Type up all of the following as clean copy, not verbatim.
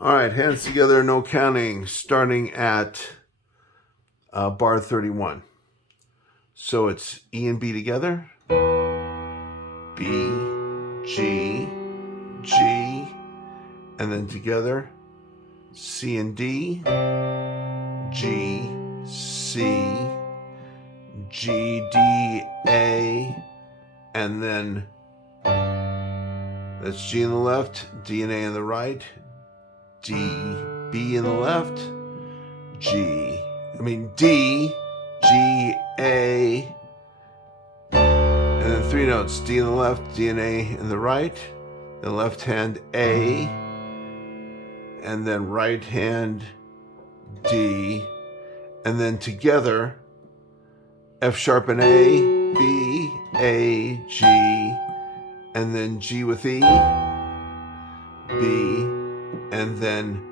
All right, hands together, no counting, starting at bar 31. So it's E and B together. B, G, G, and then together C and D, G, C, G, D, A, and then that's G in the left, D and A in the right, D, B in the left, D, G, A, and then three notes, D in the left, D and A in the right, then left hand A, and then right hand D, and then together F sharp and A, B, A, G, and then G with E, B, and then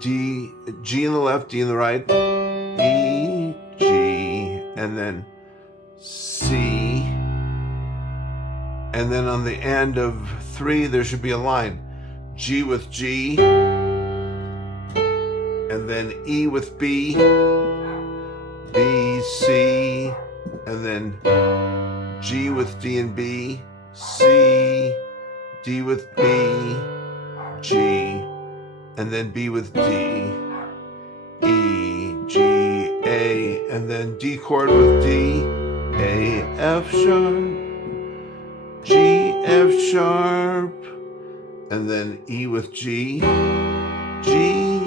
D, G in the left, D in the right, E, G, and then C, and then on the end of 3 there should be a line, G with G, and then E with B, B, C, and then G with D and B, C, D with B, G, and then B with D, E, G, A, and then D chord with D, A, F sharp, G, F sharp, and then E with G, G,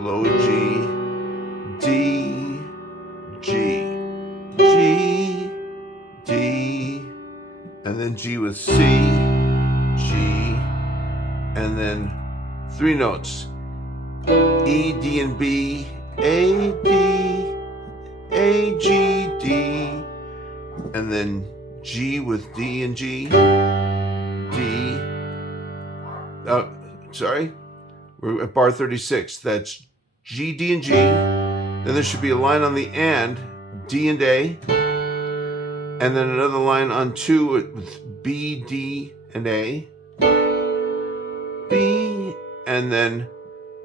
low G, D, G, G, D, and then G with C, G, and then 3 notes, E, D, and B, A, D, A, G, D, and then G with D and G, D, we're at bar 36, that's G, D, and G, then there should be a line on the and, D and A, and then another line on 2 with B, D, and A, B, and then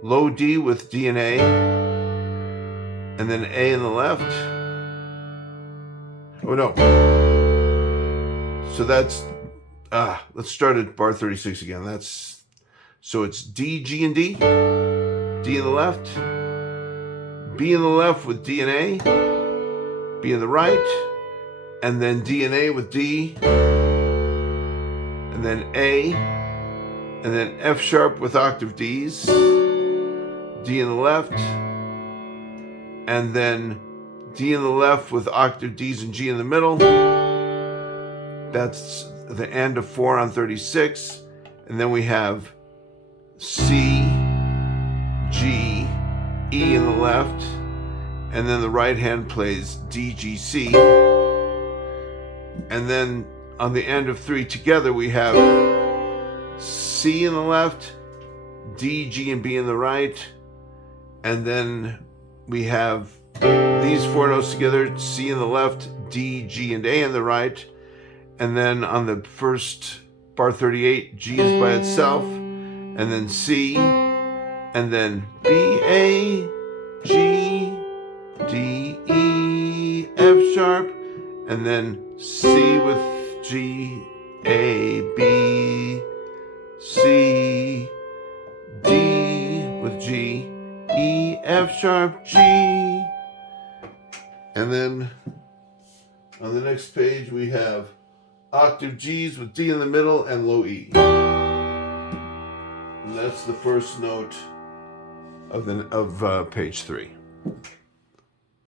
low D with D and A, and then A in the left. Oh no. So that's, let's start at bar 36 again. So it's D, G, and D, D in the left, B in the left with D and A, B in the right, and then D and A with D, and then A, and then F sharp with octave Ds, D in the left, and then D in the left with octave Ds and G in the middle. That's the end of 4 on 36. And then we have C, G, E in the left, and then the right hand plays D, G, C. And then on the end of 3 together we have C in the left, D, G, and B in the right, and then we have these 4 notes together, C in the left, D, G, and A in the right, and then on the first bar 38, G is by itself, and then C, and then B, A, G, D, E, F sharp, and then C with G, A, B, C, D with G, E, F sharp, G, and then on the next page we have octave G's with D in the middle and low E. And that's the first note of page 3.